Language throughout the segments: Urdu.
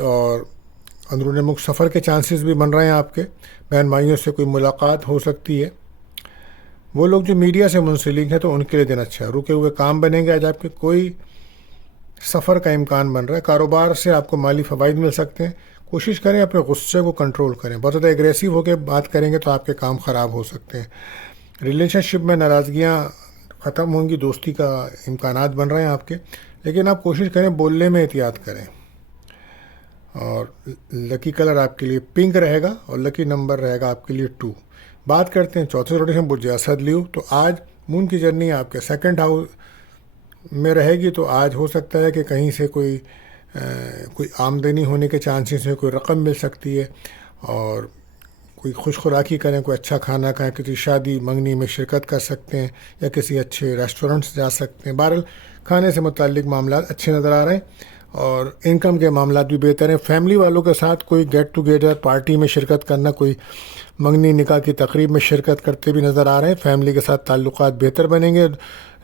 اور اندرون ملک سفر کے چانسز بھی بن رہے ہیں آپ کے. بہن بھائیوں سے کوئی ملاقات ہو سکتی ہے. وہ لوگ جو میڈیا سے منسلک ہیں تو ان کے لیے دن اچھا ہے. رکے ہوئے کام بنیں گے آج آپ کے. کوئی سفر کا امکان بن رہا ہے. کاروبار سے آپ کو مالی فوائد مل سکتے ہیں. کوشش کریں اپنے غصے کو کنٹرول کریں. بہت زیادہ ایگریسو ہو کے بات کریں گے تو آپ کے کام خراب ہو سکتے ہیں. ریلیشن شپ میں ناراضگیاں ختم ہوں گی. دوستی کا امکانات بن رہے ہیں آپ کے. لیکن آپ کوشش کریں بولنے میں احتیاط کریں. اور لکی کلر آپ کے لیے پنک رہے گا اور لکی نمبر رہے گا آپ کے لیے 2. بات کرتے ہیں چوتھے روٹیشن برج اسد لیو. تو آج مون کی جرنی آپ کے سیکنڈ ہاؤس میں رہے گی. تو آج ہو سکتا ہے کہ کہیں سے کوئی آمدنی ہونے کے چانسز ہیں. کوئی رقم مل سکتی ہے اور کوئی خوش خوراکی کریں, کوئی اچھا کھانا کھائیں, کسی شادی منگنی میں شرکت کر سکتے ہیں یا کسی اچھے ریسٹورنٹس جا سکتے ہیں. بہرحال کھانے سے متعلق معاملات اچھے نظر آ رہے ہیں اور انکم کے معاملات بھی بہتر ہیں. فیملی والوں کے ساتھ کوئی گیٹ ٹوگیدر پارٹی میں شرکت کرنا, کوئی منگنی نکاح کی تقریب میں شرکت کرتے بھی نظر آ رہے ہیں. فیملی کے ساتھ تعلقات بہتر بنیں گے.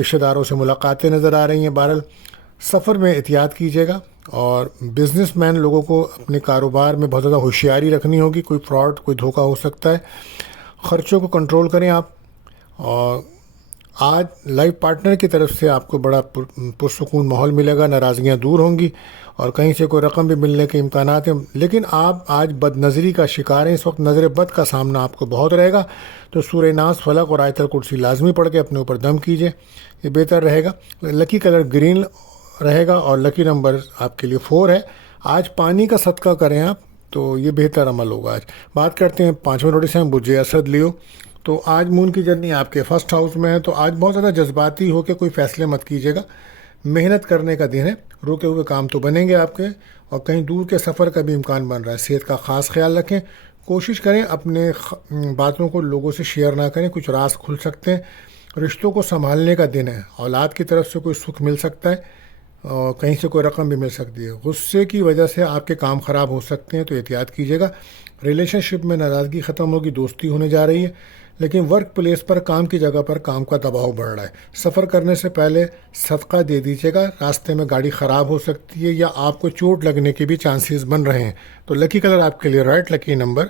رشتہ داروں سے ملاقاتیں نظر آ رہی ہیں. بہرحال سفر میں احتیاط کیجیے گا. اور بزنس مین لوگوں کو اپنے کاروبار میں بہت زیادہ ہوشیاری رکھنی ہوگی. کوئی فراڈ, کوئی دھوکہ ہو سکتا ہے. خرچوں کو کنٹرول کریں آپ. اور آج لائف پارٹنر کی طرف سے آپ کو بڑا پرسکون ماحول ملے گا. ناراضگیاں دور ہوں گی اور کہیں سے کوئی رقم بھی ملنے کے امکانات ہیں. لیکن آپ آج بد نظری کا شکار ہیں. اس وقت نظر بد کا سامنا آپ کو بہت رہے گا. تو سورہ ناس, فلق اور آیت الکرسی لازمی پڑھ کے اپنے اوپر دم کیجیے, یہ بہتر رہے گا. لکی کلر گرین رہے گا اور لکی نمبر آپ کے لیے 4 ہے. آج پانی کا صدقہ کریں آپ تو یہ بہتر عمل ہوگا. آج بات کرتے ہیں پانچویں روٹیشن برج اسد لیو. تو آج مون کی جرنی آپ کے فرسٹ ہاؤس میں ہے. تو آج بہت زیادہ جذباتی ہو کے کوئی فیصلے مت کیجیے گا. محنت کرنے کا دن ہے. رکے ہوئے کام تو بنیں گے آپ کے اور کہیں دور کے سفر کا بھی امکان بن رہا ہے. صحت کا خاص خیال رکھیں. کوشش کریں اپنے باتوں کو لوگوں سے شیئر نہ کریں. کچھ راز کھل سکتے ہیں. رشتوں کو سنبھالنے کا دن ہے. اولاد کی طرف سے کوئی سکھ مل سکتا ہے اور کہیں سے کوئی رقم بھی مل سکتی ہے. غصے کی وجہ سے آپ کے کام خراب ہو سکتے ہیں تو احتیاط کیجیے گا. ریلیشن شپ میں ناراضگی ختم ہوگی. دوستی ہونے جا رہی ہے. لیکن ورک پلیس پر, کام کی جگہ پر کام کا دباؤ بڑھ رہا ہے. سفر کرنے سے پہلے صدقہ دے دیجیے گا. راستے میں گاڑی خراب ہو سکتی ہے یا آپ کو چوٹ لگنے کے بھی چانسز بن رہے ہیں. تو لکی کلر آپ کے لیے رائٹ, لکی نمبر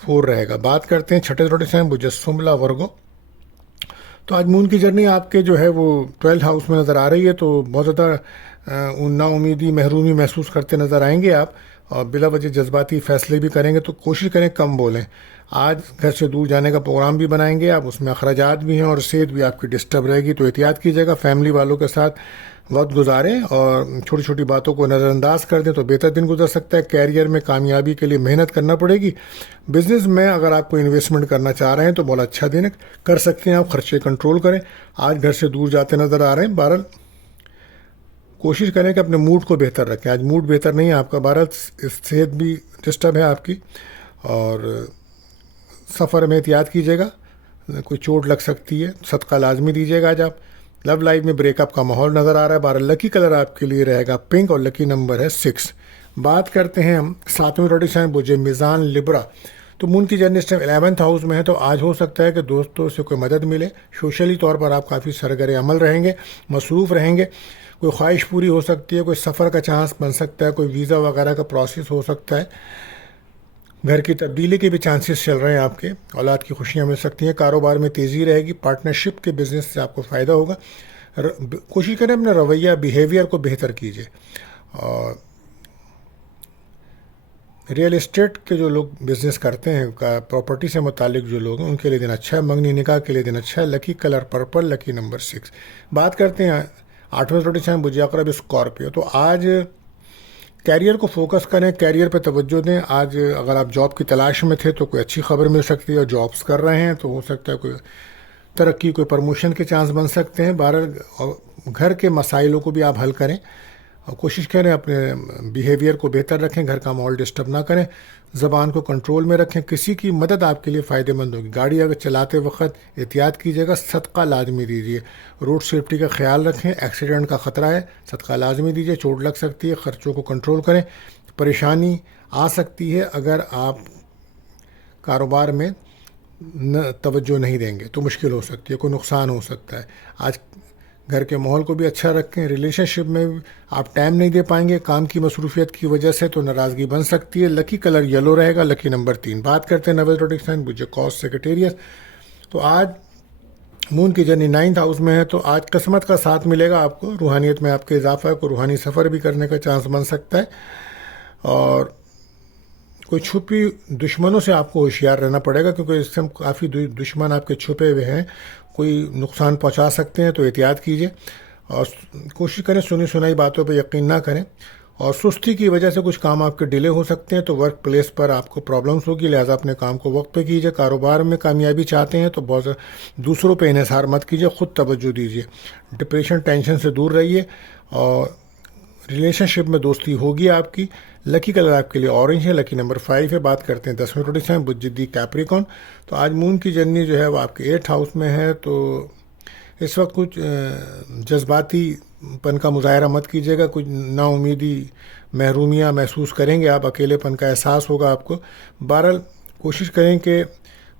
4 رہے گا. بات کرتے ہیں چھٹے روٹیشن برج شملہ ورگو. تو آج مون کی جرنی آپ کے جو ہے وہ 12 ہاؤس میں نظر آ رہی ہے. تو بہت زیادہ نا امیدی, محرومی محسوس کرتے نظر آئیں گے آپ اور بلا وجہ جذباتی فیصلے بھی کریں گے. تو کوشش کریں کم بولیں. آج گھر سے دور جانے کا پروگرام بھی بنائیں گے آپ, اس میں اخراجات بھی ہیں اور صحت بھی آپ کی ڈسٹرب رہے گی. تو احتیاط کیجیے گا. فیملی والوں کے ساتھ وقت گزاریں اور چھوٹی چھوٹی باتوں کو نظر انداز کر دیں تو بہتر دن گزر سکتا ہے. کیریئر میں کامیابی کے لیے محنت کرنا پڑے گی. بزنس میں اگر آپ کو انویسٹمنٹ کرنا چاہ رہے ہیں تو بہت اچھا دن کر سکتے ہیں آپ. خرچے کنٹرول کریں. آج گھر سے دور جاتے نظر آ رہے ہیں. بہرحال کوشش کریں کہ اپنے موڈ کو بہتر رکھیں. آج موڈ بہتر نہیں ہے آپ کا. بہرحال صحت بھی ڈسٹرب ہے آپ کی اور سفر میں احتیاط کیجیے گا. کوئی چوٹ لگ سکتی ہے. صدقہ لازمی دیجیے گا. آج آپ لو لائف میں بریک اپ کا ماحول نظر آ رہا ہے. بہرحال لکی کلر آپ کے لیے رہے گا پنک اور لکی نمبر ہے 6. بات کرتے ہیں ہم 7ویں روٹیشن برج میزان لبرا. تو مون کی جرنی اس ٹائم 11th ہاؤس میں ہے. تو آج ہو سکتا ہے کہ دوستوں سے کوئی مدد ملے. سوشلی طور پر آپ کافی سرگرم عمل رہیں گے, مصروف رہیں گے. کوئی خواہش پوری ہو سکتی ہے. کوئی سفر کا چانس بن سکتا ہے. کوئی ویزا وغیرہ کا پروسیس ہو سکتا ہے. گھر کی تبدیلی کے بھی چانسز چل رہے ہیں آپ کے. اولاد کی خوشیاں مل سکتی ہیں. کاروبار میں تیزی رہے گی. پارٹنرشپ کے بزنس سے آپ کو فائدہ ہوگا. کوشش کریں اپنا رویہ, بیہیویئر کو بہتر کیجیے. اور ریئل اسٹیٹ کے جو لوگ بزنس کرتے ہیں, پراپرٹی سے متعلق جو لوگ ہیں, ان کے لیے دن اچھا ہے. منگنی نکاح کے لیے دن اچھا ہے. لکی کلر پرپل, لکی نمبر 6. بات کرتے ہیں 8ویں روٹیشن برج عقرب اسکارپیو. تو آج کیریئر کو فوکس کریں. کیریئر پہ توجہ دیں. آج اگر آپ جاب کی تلاش میں تھے تو کوئی اچھی خبر مل سکتی ہے. اور جابس کر رہے ہیں تو ہو سکتا ہے کوئی ترقی, کوئی پروموشن کے چانس بن سکتے ہیں. بہرحال گھر کے مسائلوں کو بھی آپ حل کریں اور کوشش کریں اپنے بیہیویئر کو بہتر رکھیں. گھر کا ماحول ڈسٹرب نہ کریں. زبان کو کنٹرول میں رکھیں. کسی کی مدد آپ کے لیے فائدہ مند ہوگی. گاڑی اگر چلاتے وقت احتیاط کیجیے گا. صدقہ لازمی دیجیے. روڈ سیفٹی کا خیال رکھیں. ایکسیڈنٹ کا خطرہ ہے. صدقہ لازمی دیجیے. چوٹ لگ سکتی ہے. خرچوں کو کنٹرول کریں. پریشانی آ سکتی ہے اگر آپ کاروبار میں توجہ نہیں دیں گے تو مشکل ہو سکتی ہے. کوئی نقصان ہو سکتا ہے. آج گھر کے ماحول کو بھی اچھا رکھیں. ریلیشن شپ میں آپ ٹائم نہیں دے پائیں گے کام کی مصروفیت کی وجہ سے تو ناراضگی بن سکتی ہے. لکی کلر یلو رہے گا, لکی نمبر 3. بات کرتے ہیں نوے زوڈک سائن بجے کاس سیکریٹریس. تو آج مون کی جرنی 9th ہاؤس میں ہے, تو آج قسمت کا ساتھ ملے گا آپ کو, روحانیت میں آپ کے اضافہ ہے, کوئی روحانی سفر بھی کرنے کا چانس بن سکتا ہے, اور کوئی چھپی دشمنوں سے آپ کو ہوشیار رہنا پڑے گا کیونکہ اس سے کافی دشمن آپ کے چھپے ہوئے ہیں, کوئی نقصان پہنچا سکتے ہیں, تو احتیاط کیجیے اور کوشش کریں سنی سنائی باتوں پہ یقین نہ کریں. اور سستی کی وجہ سے کچھ کام آپ کے ڈیلے ہو سکتے ہیں, تو ورک پلیس پر آپ کو پرابلمس ہوگی, لہٰذا اپنے کام کو وقت پہ کیجیے. کاروبار میں کامیابی چاہتے ہیں تو بہت دوسروں پہ انحصار مت کیجیے, خود توجہ دیجیے. ڈپریشن ٹینشن سے دور رہیے, اور ریلیشن شپ میں دوستی ہوگی آپ کی. لکی کلر آپ کے لیے اورنج ہے, لکی نمبر 5 ہے. بات کرتے ہیں 10ویں زوڈک سائن بجدی کیپریکون. تو آج مون کی جرنی جو ہے وہ آپ کے 8th ہاؤس میں ہے, تو اس وقت کچھ جذباتی پن کا مظاہرہ مت کیجیے گا, کچھ نا امیدی محرومیاں محسوس کریں گے آپ, اکیلے پن کا احساس ہوگا آپ کو. بہرحال کوشش کریں کہ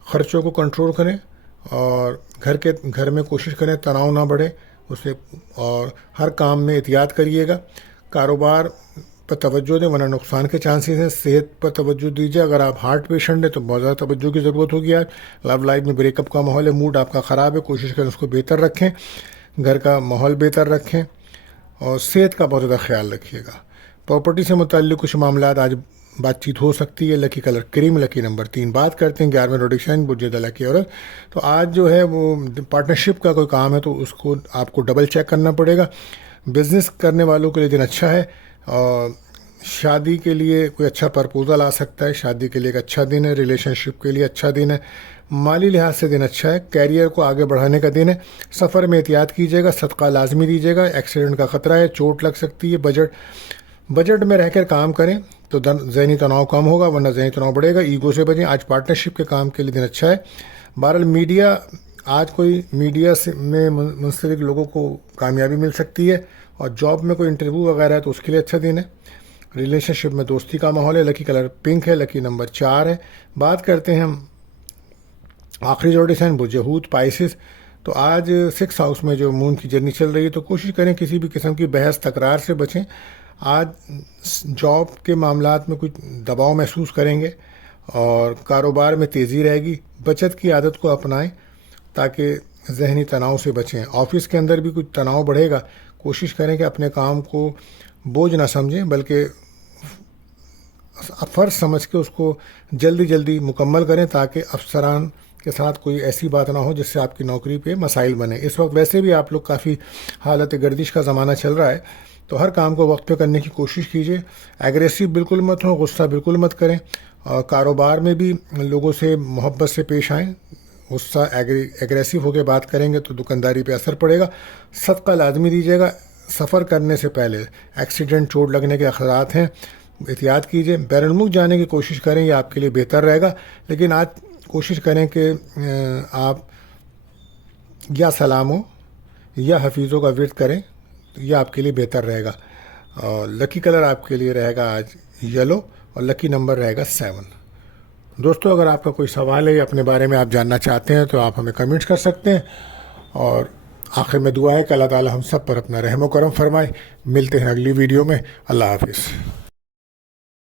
خرچوں کو کنٹرول کریں, اور گھر میں کوشش کریں تناؤ نہ بڑھے اسے, اور ہر کام میں احتیاط کریے گا. کاروبار پر توجہ دیں ورنہ نقصان کے چانسز ہیں. صحت پر توجہ دیجیے, اگر آپ ہارٹ پیشنٹ ہیں تو بہت زیادہ توجہ کی ضرورت ہوگی. آج لو لائف میں بریک اپ کا ماحول ہے, موڈ آپ کا خراب ہے, کوشش کریں اس کو بہتر رکھیں, گھر کا ماحول بہتر رکھیں, اور صحت کا بہت زیادہ خیال رکھیے گا. پراپرٹی سے متعلق کچھ معاملات آج بات چیت ہو سکتی ہے. لکی کلر کریم, لکی نمبر 3. بات کرتے ہیں 11ویں زوڈک سائن بجے لکی عورت. تو آج جو ہے وہ پارٹنرشپ کا کوئی کام ہے تو اس کو آپ کو ڈبل چیک کرنا پڑے گا. بزنس کرنے والوں کے لیے دن اچھا ہے, اور شادی کے لیے کوئی اچھا پرپوزل آ سکتا ہے, شادی کے لیے ایک اچھا دن ہے. ریلیشن شپ کے لیے اچھا دن ہے. مالی لحاظ سے دن اچھا ہے, کیریئر کو آگے بڑھانے کا دن ہے. سفر میں احتیاط کیجیے گا, صدقہ لازمی دیجیے گا, ایکسیڈنٹ کا خطرہ ہے, چوٹ لگ سکتی ہے. بجٹ میں رہ کر کام کریں تو ذہنی تناؤ کم ہوگا, ورنہ ذہنی تناؤ بڑھے گا. ایگو سے بچیں. آج پارٹنرشپ کے کام کے لیے دن اچھا ہے. بہرحال آج کوئی میڈیا سے میں منسلک لوگوں کو کامیابی مل سکتی ہے, اور جاب میں کوئی انٹرویو وغیرہ ہے تو اس کے لیے اچھا دن ہے. ریلیشن شپ میں دوستی کا ماحول ہے. لکی کلر پنک ہے, لکی نمبر 4 ہے. بات کرتے ہیں ہم آخری زوڈک سائن بجہوت پائسس. تو آج 6th ہاؤس میں جو مون کی جرنی چل رہی ہے, تو کوشش کریں کسی بھی قسم کی بحث تکرار سے بچیں. آج جاب کے معاملات میں کچھ دباؤ محسوس کریں گے, اور کاروبار میں تیزی رہے گی. بچت کی عادت کو اپنائیں تاکہ ذہنی تناؤ سے بچیں. آفس کے اندر بھی کچھ تناؤ بڑھے گا, کوشش کریں کہ اپنے کام کو بوجھ نہ سمجھیں بلکہ فرض سمجھ کے اس کو جلدی مکمل کریں, تاکہ افسران کے ساتھ کوئی ایسی بات نہ ہو جس سے آپ کی نوکری پہ مسائل بنے. اس وقت ویسے بھی آپ لوگ کافی حالت گردش کا زمانہ چل رہا ہے, تو ہر کام کو وقت پہ کرنے کی کوشش کیجیے. ایگریسو بالکل مت ہوں, غصہ بالکل مت کریں, اور کاروبار میں بھی لوگوں سے محبت سے پیش آئیں. غصہ ایگریسو ہو کے بات کریں گے تو دکانداری پہ اثر پڑے گا. صدقہ لازمی دیجیے گا. سفر کرنے سے پہلے ایکسیڈنٹ چوٹ لگنے کے اخطارات ہیں, احتیاط کیجیے. بیرون ملک جانے کی کوشش کریں, یہ آپ کے لیے بہتر رہے گا, لیکن آج کوشش کریں کہ آپ یا سلاموں یا حفیظوں کا ورد کریں, یہ آپ کے لیے بہتر رہے گا. اور لکی کلر آپ کے لیے رہے گا آج یلو, اور لکی نمبر رہے گا 7. دوستو, اگر آپ کا کوئی سوال ہے یا اپنے بارے میں آپ جاننا چاہتے ہیں تو آپ ہمیں کمنٹس کر سکتے ہیں. اور آخر میں دعا ہے کہ اللہ تعالی ہم سب پر اپنا رحم و کرم فرمائے. ملتے ہیں اگلی ویڈیو میں. اللہ حافظ.